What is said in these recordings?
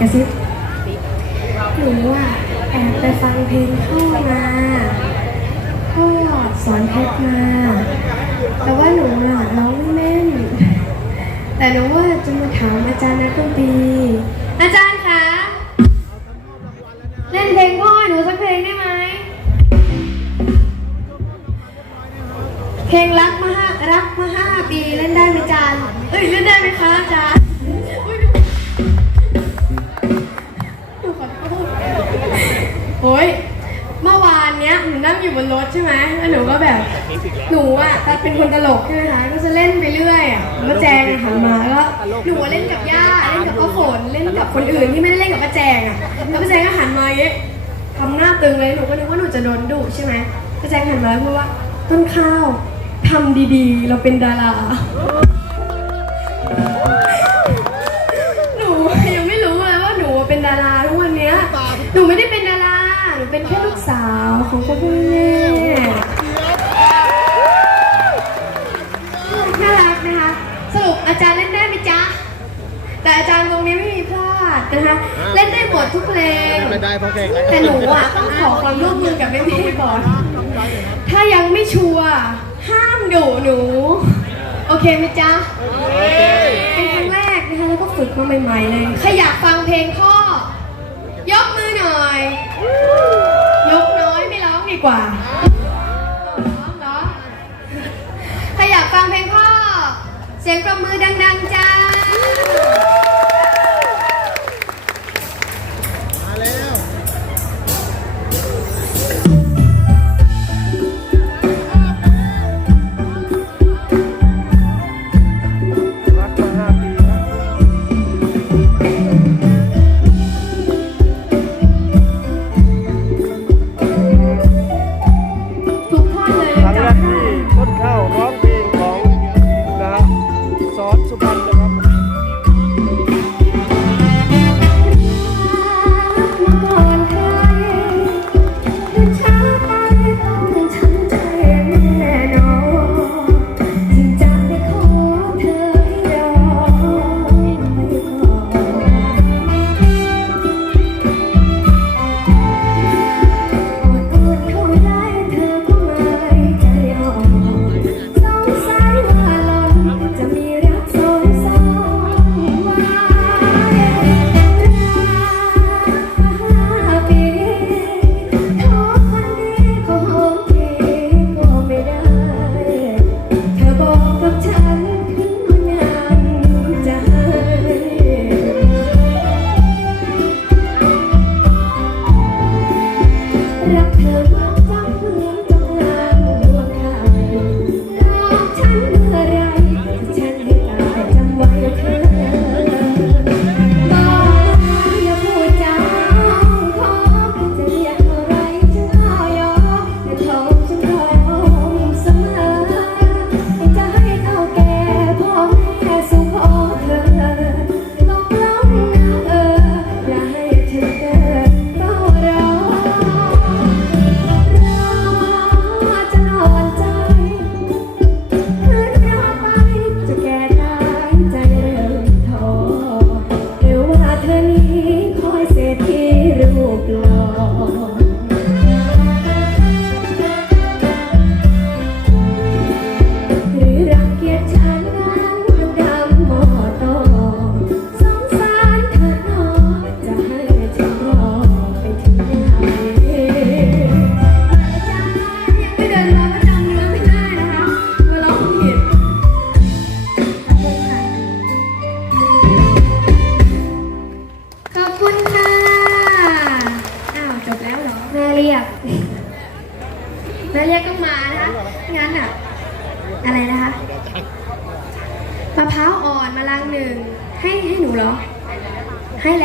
กระซิบหนูอะแอบไปฟังเพลงพ่อมาพ่อสอนเพชรมา แต่ว่าหนูอะร้องไม่แม่น แต่หนูว่าจะมาถามอาจารย์นักดนตรีอาจารย์คะเล่นเพลงพ่อหนูสักเพลงได้ไหมเพลงรัก โอ้ยเมื่อวานเนี้ยหนูนั่งอยู่บนรถใช่ไหมแล้วหนูก็แบบ หนูอะเป็นคนตลกใช่ไหมคะก็จะเล่นไปเรื่อยอะแล้วแจงหันมาแล้วหนูเล่นกับย่าเล่นกับป้าฝนเล่นกับคนอื่นที่ไม่ได้เล่นกับป้าแจงอะแล้วป้าแจงก็หันมาอย่างเงี้ยทำหน้าตึงเลยหนูก็นึกว่าหนูจะโดนดุใช่ไหมป้าแจงหันมาแล้วพูดว่าต้นข้าวทำดีๆ เราเป็นดาราหนูยังไม่รู้เลยว่าหนูเป็นดาราทุกวันเนี้ยหนูไม่ได้เป็นแค่ลูกสาว ของพ่อคุณแม่น่ารักนะคะ สรุปอาจารย์เล่นได้ไหมจ๊ะ แต่อาจารย์วงนี้ไม่มีพลาดนะคะ เล่นได้หมดทุกเพลง ไม่ได้เพราะแข่งแต่หนูอะต้องขอความร่วมมือกับแม่พี่ก่อน ถ้ายังไม่ชัวร์ห้ามดุหนู โอเคไหมจ๊ะเป็นครั้งแรกนะคะแล้วก็ฝึกมาใหม่ๆเลย ใครอยากฟังเพลงพ่อยกมือหน่อย ยกน้อยไม่ร้องดี กว่าร้องเหรอใครอยากฟังเพลงพ่อ เสียงปรบมือดัง ๆ จ้า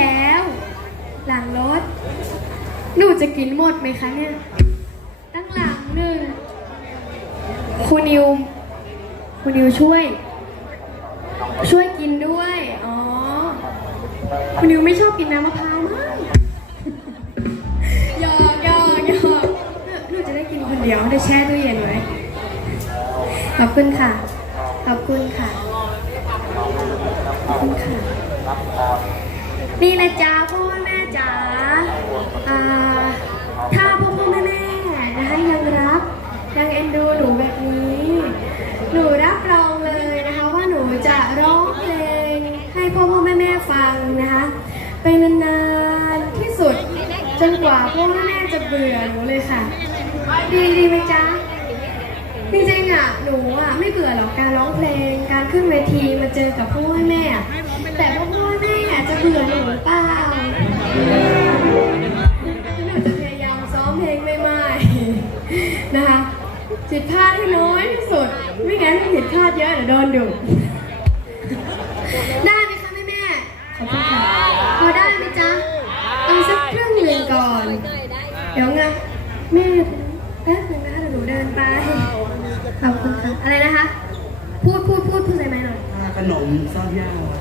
แล้ว หลังรถ หนูจะกินหมดไหมคะเนี่ย ตั้งหลังหนึ่งคุณนิว คุณนิวช่วย ช่วยกินด้วย อ๋อ คุณนิวไม่ชอบกินน้ำมะพร้าวมั้งหยอกหยอกหยอกหนูจะได้กินคนเดียวได้แช่ตู้เย็นไว้ขอบคุณค่ะ ขอบคุณค่ะ ขอบคุณค่ะนี่เลยจ้าพ่อแม่จ๋าถ้าพ่อพ่อแม่แม่นะคะยังรักยังเอ็นดูหนูแบบนี้ หนูรับรองเลยนะคะว่าหนูจะร้องเพลงให้พ่อพ่อแม่แม่ฟังนะคะไปนานๆที่สุดจนกว่าพ่อแม่แม่จะเบื่อหนูเลยค่ะ ดีดีไหมจ๊ะจริงๆอะหนูอะไม่เบื่อหรอกการร้องเพลงการขึ้นเวทีมาเจอกับพ่อแม่อแต่พ่อพ่อแม่ เบื่อหนูเปล่าหนูจะพยายามซ้อมเพลงไม่ไม่นะคะผิดพลาดให้น้อยที่สุด ไม่งั้นผิดพลาดเยอะเดี๋ยวโดนดุได้ไหมคะแม่แม่ขอบคุณค่ะพอได้ไหมจ๊ะเอาสักครึ่งหนึ่งก่อน เดี๋ยวไงแม่แป๊บนึงนะคะเดี๋ยวหนูเดินไปขอบคุณค่ะอะไรนะคะ พูดพูดพูดพูดใส่ไหมค์ห น่อยขนมซ่อนย่าไว้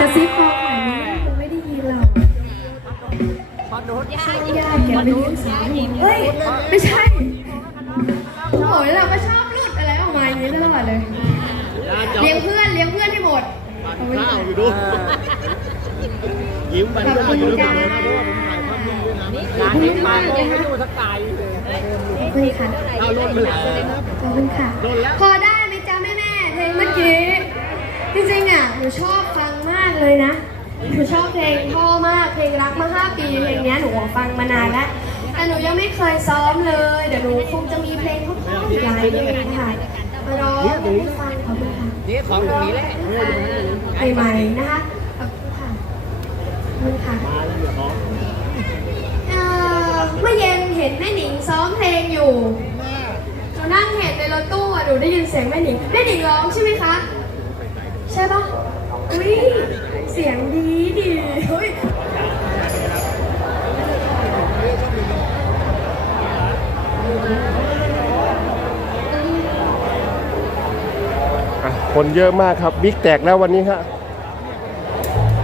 กระซิบบอกหน่อยนะหนูไม่ได้ยินหรอกช่วยญาติเก็บไปเลี้ยงสาวอยู่เฮ้ย ไม่ใช่โอ้ยเราก็ชอบรุดอะไรออกมาอย่างนี้ตลอดเลย เลี้ยงเพื่อนเลี้ยงเพื่อนให้หมดขอบคุณค่ะอยู่ดูยิ้มไปขอบเพื่อนคุมาณอยู่ดูค่ะนะเพราะว่าผมถ่ายภาพนิ่งด้วยนะร้านนี้มาเลยนะคะดูสักตายเลยขอบคุณค่ะเอาลดไปแล้วขอบคุณค่ะ พอได้ไหมจ๊ะแม่แม่ๆเพลงเมื่อกี้ จริงๆอะหนูชอบฟังมากเลยนะหนูชอบเพลงพ่อมากเพลงรักมาห้าปีเพลงเนี้ยหนูฟังมานานแล้วแต่หนูยังไม่เคยซ้อมเลยเดี๋ยวหนูคงจะมีเพลงพ่อๆอีกหลายเพลงค่ะมาร้องให้ฟังขอบคุณค่ะนี่ของตรงนี้แหละใหม่ๆนะคะขอบคุณค่ะขอบคุณค่ะเอ่อเมื่อเย็นเห็นแม่หนิงซ้อมเพลงอยู่หนูนั่งเห็นในรถตู้อะหนูได้ยินเสียงแม่หนิงแม่หนิงร้องใช่ไหมคะ ใช่ปะอุ้ยเสียงดีดีเฮ้ยอะคนเยอะมากครับบิ๊กแตกแล้ววันนี้ฮะ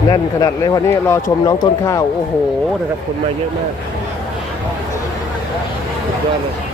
แน่นขนาดเลยวันนี้รอชมน้องต้นข้าว โอ้โหนะครับคนมาเยอะมากสุดยอดเลย